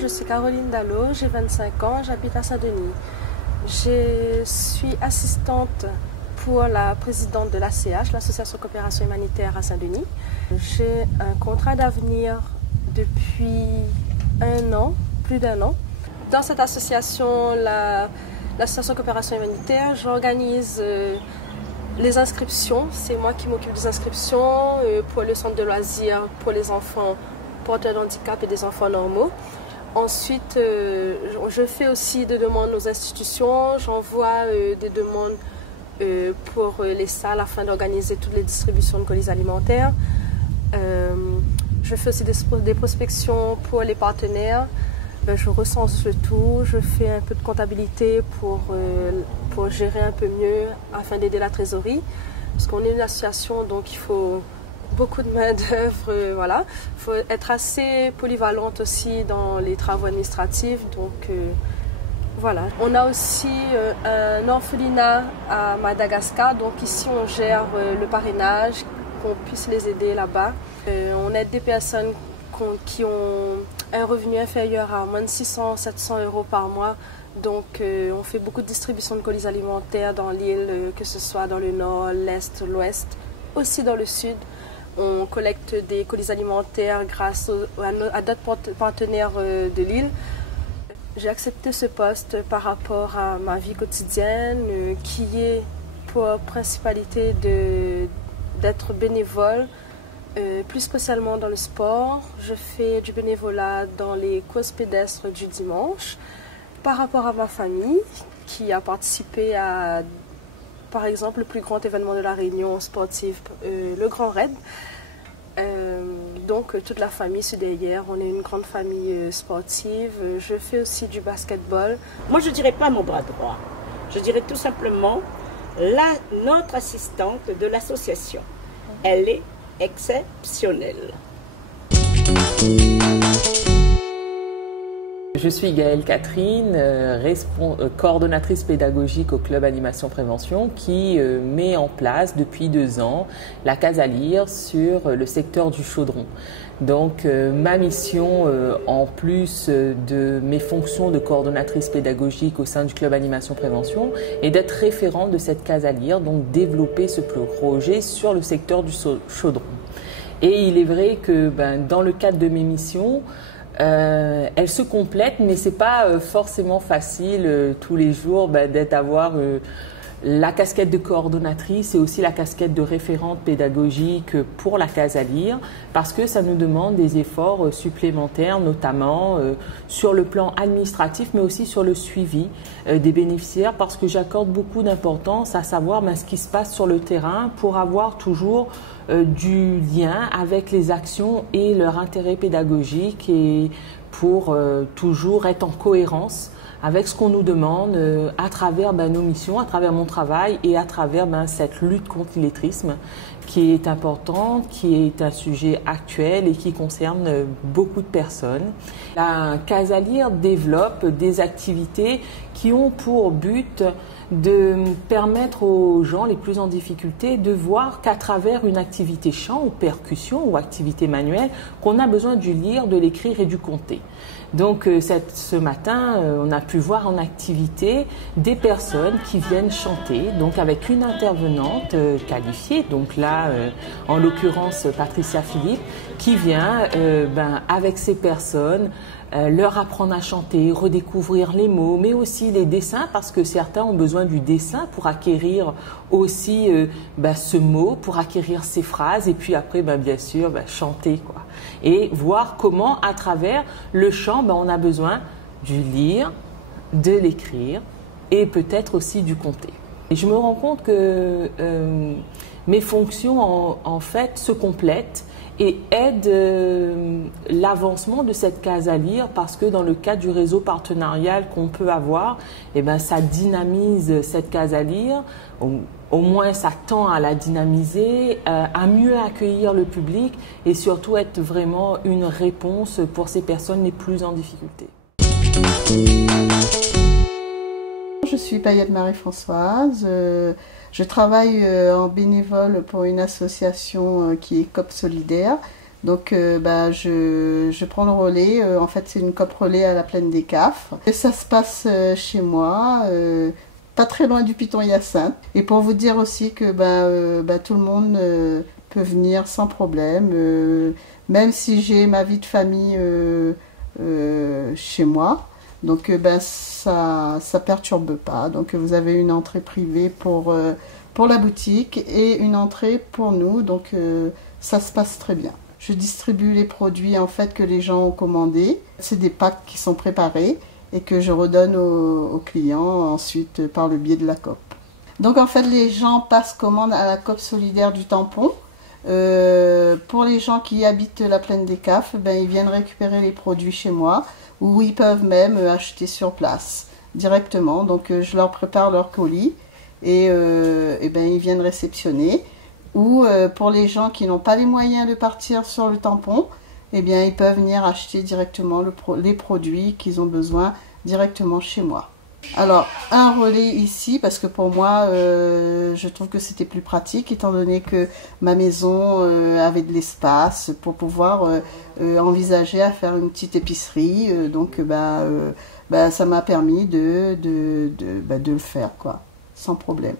Je suis Caroline Dallot, j'ai 25 ans, j'habite à Saint-Denis. Je suis assistante pour la présidente de l'ACH, l'Association Coopération Humanitaire à Saint-Denis. J'ai un contrat d'avenir depuis un an, plus d'un an. Dans cette association, l'Association Coopération Humanitaire, j'organise les inscriptions. C'est moi qui m'occupe des inscriptions pour le centre de loisirs pour les enfants porteurs de handicap et des enfants normaux. Ensuite, je fais aussi des demandes aux institutions, j'envoie des demandes pour les salles afin d'organiser toutes les distributions de colis alimentaires. Je fais aussi des prospections pour les partenaires. Je recense le tout, je fais un peu de comptabilité pour gérer un peu mieux afin d'aider la trésorerie. Parce qu'on est une association, donc il faut beaucoup de main-d'œuvre, voilà. Il faut être assez polyvalente aussi dans les travaux administratifs. Donc voilà. On a aussi un orphelinat à Madagascar. Donc ici, on gère le parrainage, qu'on puisse les aider là-bas. On aide des personnes qui ont un revenu inférieur à moins de 600-700 euros par mois. Donc on fait beaucoup de distribution de colis alimentaires dans l'île, que ce soit dans le nord, l'est, l'ouest, aussi dans le sud. On collecte des colis alimentaires grâce à d'autres partenaires de l'île. J'ai accepté ce poste par rapport à ma vie quotidienne qui est pour principalité d'être bénévole, plus spécialement dans le sport. Je fais du bénévolat dans les courses pédestres du dimanche. Par rapport à ma famille qui a participé à, par exemple, le plus grand événement de la Réunion sportive, le Grand Raid. Donc toute la famille c'est derrière, on est une grande famille sportive. Je fais aussi du basketball. Moi je dirais pas mon bras droit, je dirais tout simplement notre assistante de l'association. Elle est exceptionnelle. Je suis Gaëlle Catherine, coordonnatrice pédagogique au Club Animation Prévention qui met en place depuis 2 ans la case à lire sur le secteur du chaudron. Donc ma mission, en plus de mes fonctions de coordonnatrice pédagogique au sein du Club Animation Prévention, est d'être référente de cette case à lire, donc développer ce projet sur le secteur du chaudron. Et il est vrai que dans le cadre de mes missions, elles se complètent, mais c'est pas forcément facile tous les jours d'avoir la casquette de coordonnatrice et aussi la casquette de référente pédagogique pour la case à lire, parce que ça nous demande des efforts supplémentaires, notamment sur le plan administratif, mais aussi sur le suivi des bénéficiaires, parce que j'accorde beaucoup d'importance à savoir ce qui se passe sur le terrain pour avoir toujours du lien avec les actions et leur intérêt pédagogique et pour toujours être en cohérence avec ce qu'on nous demande à travers nos missions, à travers mon travail et à travers cette lutte contre l'illettrisme qui est importante, qui est un sujet actuel et qui concerne beaucoup de personnes. La case à lire développe des activités qui ont pour but de permettre aux gens les plus en difficulté de voir qu'à travers une activité chant ou percussion ou activité manuelle, qu'on a besoin du lire, de l'écrire et du compter. Donc ce matin, on a pu voir en activité des personnes qui viennent chanter, donc avec une intervenante qualifiée, donc là en l'occurrence Patricia Philippe, qui vient avec ces personnes leur apprendre à chanter, redécouvrir les mots, mais aussi les dessins, parce que certains ont besoin du dessin pour acquérir aussi ce mot, pour acquérir ces phrases, et puis après, bien sûr, chanter, quoi. Et voir comment, à travers le chant, on a besoin du lire, de l'écrire, et peut-être aussi du compter. Et je me rends compte que mes fonctions, en fait, se complètent et aident l'avancement de cette case à lire, parce que dans le cadre du réseau partenarial qu'on peut avoir, ça dynamise cette case à lire, au moins ça tend à la dynamiser, à mieux accueillir le public et surtout être vraiment une réponse pour ces personnes les plus en difficulté. Je suis Payette Marie-Françoise, je travaille en bénévole pour une association qui est COP Solidaire. Donc je prends le relais, en fait c'est une COP relais à la Plaine des Cafres. Et ça se passe chez moi, pas très loin du Piton-Hyacinthe. Et pour vous dire aussi que tout le monde peut venir sans problème, même si j'ai ma vie de famille chez moi. Donc ça perturbe pas. Donc vous avez une entrée privée pour la boutique et une entrée pour nous. Donc ça se passe très bien. Je distribue les produits en fait que les gens ont commandés. C'est des packs qui sont préparés et que je redonne aux clients ensuite par le biais de la COP. Donc en fait les gens passent commande à la COP solidaire du Tampon. Pour les gens qui habitent la Plaine des Cafres, ils viennent récupérer les produits chez moi ou ils peuvent même acheter sur place directement. Donc je leur prépare leur colis et ils viennent réceptionner. Ou pour les gens qui n'ont pas les moyens de partir sur le Tampon, ils peuvent venir acheter directement les produits qu'ils ont besoin directement chez moi. Alors, un relais ici, parce que pour moi, je trouve que c'était plus pratique, étant donné que ma maison avait de l'espace pour pouvoir envisager à faire une petite épicerie. Ça m'a permis de le faire, quoi, sans problème.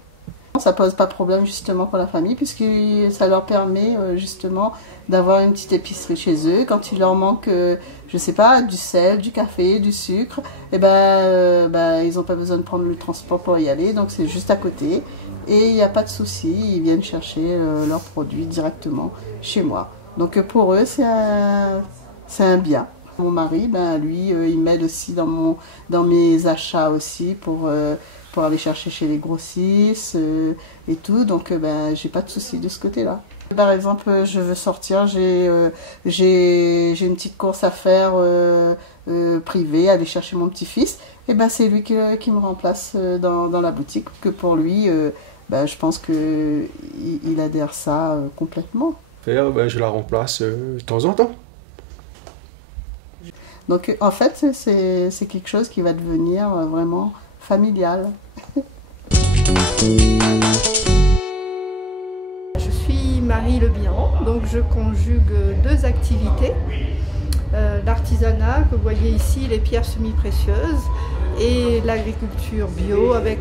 Ça pose pas de problème justement pour la famille, puisque ça leur permet justement d'avoir une petite épicerie chez eux. Quand il leur manque, je sais pas, du sel, du café, du sucre, ils n'ont pas besoin de prendre le transport pour y aller, donc c'est juste à côté. Et il n'y a pas de souci, ils viennent chercher leurs produits directement chez moi. Donc pour eux, c'est un bien. Mon mari, lui, il m'aide aussi dans mes achats aussi pour aller chercher chez les grossistes et tout, donc j'ai pas de souci de ce côté-là. Par exemple, je veux sortir, j'ai une petite course à faire privée, aller chercher mon petit-fils, et c'est lui qui me remplace dans la boutique, que pour lui, je pense qu'il adhère ça complètement. Je la remplace de temps en temps. Donc en fait, c'est quelque chose qui va devenir vraiment familial. Je suis Marie Lebihan, donc je conjugue deux activités. L'artisanat, que vous voyez ici, les pierres semi-précieuses, et l'agriculture bio avec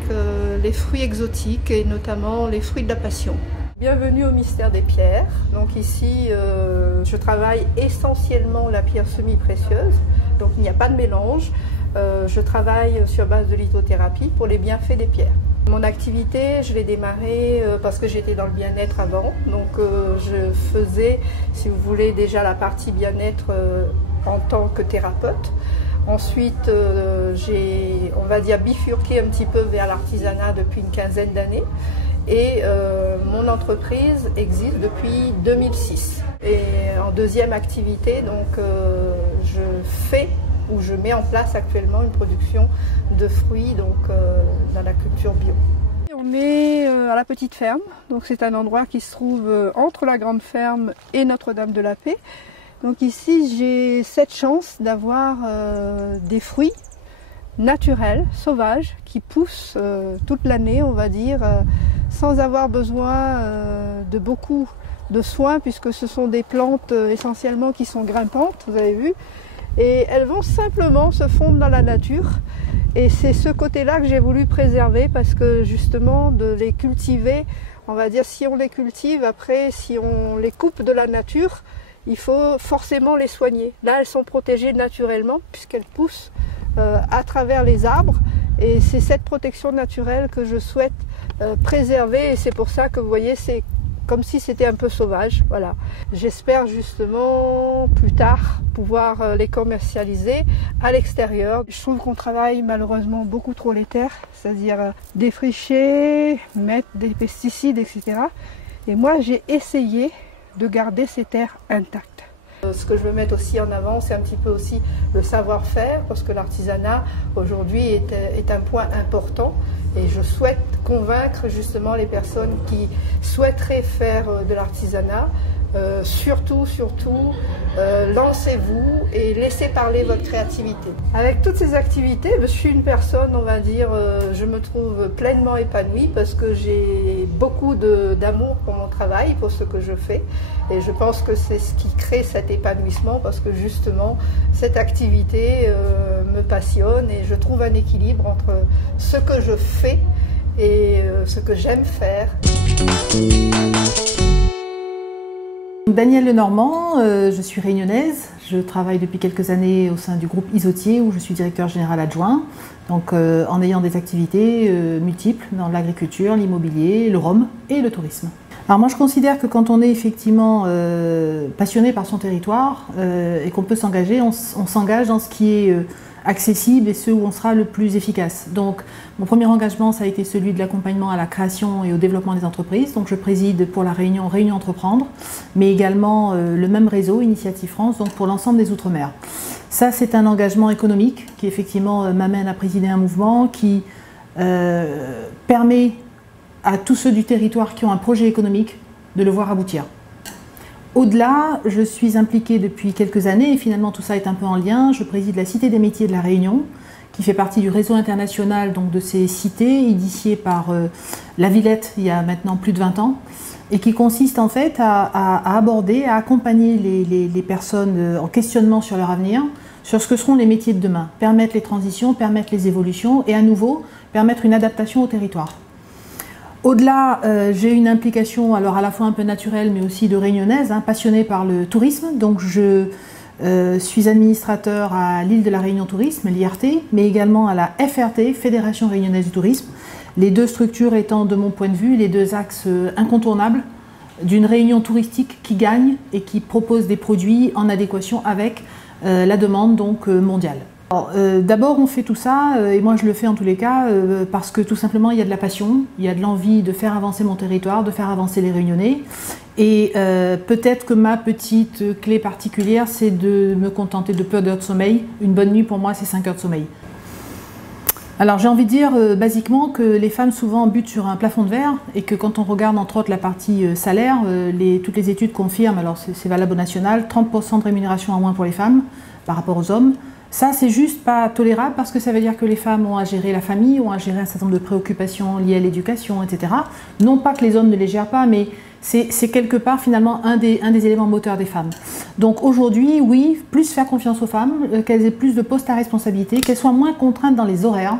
les fruits exotiques et notamment les fruits de la passion. Bienvenue au Mystère des Pierres. Donc ici, je travaille essentiellement la pierre semi-précieuse, donc il n'y a pas de mélange. Je travaille sur base de lithothérapie pour les bienfaits des pierres. Mon activité, je l'ai démarrée parce que j'étais dans le bien-être avant. Donc je faisais, si vous voulez, déjà la partie bien-être en tant que thérapeute. Ensuite, j'ai, on va dire, bifurqué un petit peu vers l'artisanat depuis une quinzaine d'années. Et mon entreprise existe depuis 2006. Et en deuxième activité, donc je mets en place actuellement une production de fruits dans la culture bio. On est à la Petite Ferme, donc c'est un endroit qui se trouve entre la Grande Ferme et Notre-Dame-de-la-Paix. Donc ici j'ai cette chance d'avoir des fruits naturels, sauvages, qui poussent toute l'année, on va dire, sans avoir besoin de beaucoup de soins, puisque ce sont des plantes essentiellement qui sont grimpantes, vous avez vu. Et elles vont simplement se fondre dans la nature. Et c'est ce côté-là que j'ai voulu préserver, parce que justement de les cultiver, on va dire, si on les cultive, après si on les coupe de la nature, il faut forcément les soigner. Là elles sont protégées naturellement puisqu'elles poussent à travers les arbres. Et c'est cette protection naturelle que je souhaite préserver, et c'est pour ça que vous voyez, c'est comme si c'était un peu sauvage, voilà. J'espère justement plus tard pouvoir les commercialiser à l'extérieur. Je trouve qu'on travaille malheureusement beaucoup trop les terres, c'est-à-dire défricher, mettre des pesticides, etc. Et moi j'ai essayé de garder ces terres intactes. Ce que je veux mettre aussi en avant, c'est un petit peu aussi le savoir-faire, parce que l'artisanat aujourd'hui est un point important, et je souhaite convaincre justement les personnes qui souhaiteraient faire de l'artisanat surtout, lancez-vous et laissez parler votre créativité. Avec toutes ces activités, je suis une personne, on va dire, je me trouve pleinement épanouie parce que j'ai beaucoup d'amour pour mon travail, pour ce que je fais. Et je pense que c'est ce qui crée cet épanouissement parce que justement, cette activité me passionne et je trouve un équilibre entre ce que je fais et ce que j'aime faire. Danielle Lenormand, je suis réunionnaise, je travaille depuis quelques années au sein du groupe Isotier où je suis directeur général adjoint, donc en ayant des activités multiples dans l'agriculture, l'immobilier, le rhum et le tourisme. Alors moi je considère que quand on est effectivement passionné par son territoire et qu'on peut s'engager, on s'engage dans ce qui est accessible et ce où on sera le plus efficace. Donc mon premier engagement ça a été celui de l'accompagnement à la création et au développement des entreprises. Donc je préside pour la Réunion Entreprendre, mais également le même réseau Initiative France, donc pour l'ensemble des Outre-mer. Ça c'est un engagement économique qui effectivement m'amène à présider un mouvement qui permet à tous ceux du territoire qui ont un projet économique de le voir aboutir. Au-delà, je suis impliquée depuis quelques années et finalement tout ça est un peu en lien. Je préside la Cité des métiers de la Réunion qui fait partie du réseau international donc, de ces cités initiées par la Villette il y a maintenant plus de 20 ans et qui consiste en fait à aborder, à accompagner les personnes en questionnement sur leur avenir, sur ce que seront les métiers de demain, permettre les transitions, permettre les évolutions et à nouveau permettre une adaptation au territoire. Au-delà, j'ai une implication alors à la fois un peu naturelle mais aussi de réunionnaise, passionnée par le tourisme. Donc je suis administrateur à l'île de la Réunion Tourisme, l'IRT, mais également à la FRT, Fédération Réunionnaise du Tourisme. Les deux structures étant de mon point de vue les deux axes incontournables d'une réunion touristique qui gagne et qui propose des produits en adéquation avec la demande donc, mondiale. D'abord on fait tout ça, et moi je le fais en tous les cas, parce que tout simplement il y a de la passion, il y a de l'envie de faire avancer mon territoire, de faire avancer les Réunionnais. Et peut-être que ma petite clé particulière c'est de me contenter de peu d'heures de sommeil. Une bonne nuit pour moi c'est 5 heures de sommeil. Alors j'ai envie de dire basiquement que les femmes souvent butent sur un plafond de verre et que quand on regarde entre autres la partie salaire, toutes les études confirment, alors c'est valable au national, 30% de rémunération en moins pour les femmes par rapport aux hommes. Ça, c'est juste pas tolérable parce que ça veut dire que les femmes ont à gérer la famille, ont à gérer un certain nombre de préoccupations liées à l'éducation, etc. Non pas que les hommes ne les gèrent pas, mais c'est quelque part finalement un des éléments moteurs des femmes. Donc aujourd'hui, oui, plus faire confiance aux femmes, qu'elles aient plus de postes à responsabilité, qu'elles soient moins contraintes dans les horaires,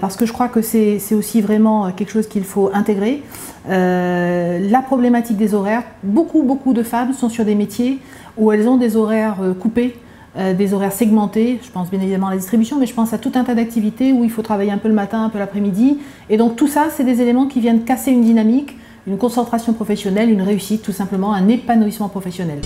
parce que je crois que c'est aussi vraiment quelque chose qu'il faut intégrer. La problématique des horaires, beaucoup de femmes sont sur des métiers où elles ont des horaires coupés, des horaires segmentés, je pense bien évidemment à la distribution, mais je pense à tout un tas d'activités où il faut travailler un peu le matin, un peu l'après-midi. Et donc tout ça, c'est des éléments qui viennent casser une dynamique, une concentration professionnelle, une réussite, tout simplement un épanouissement professionnel.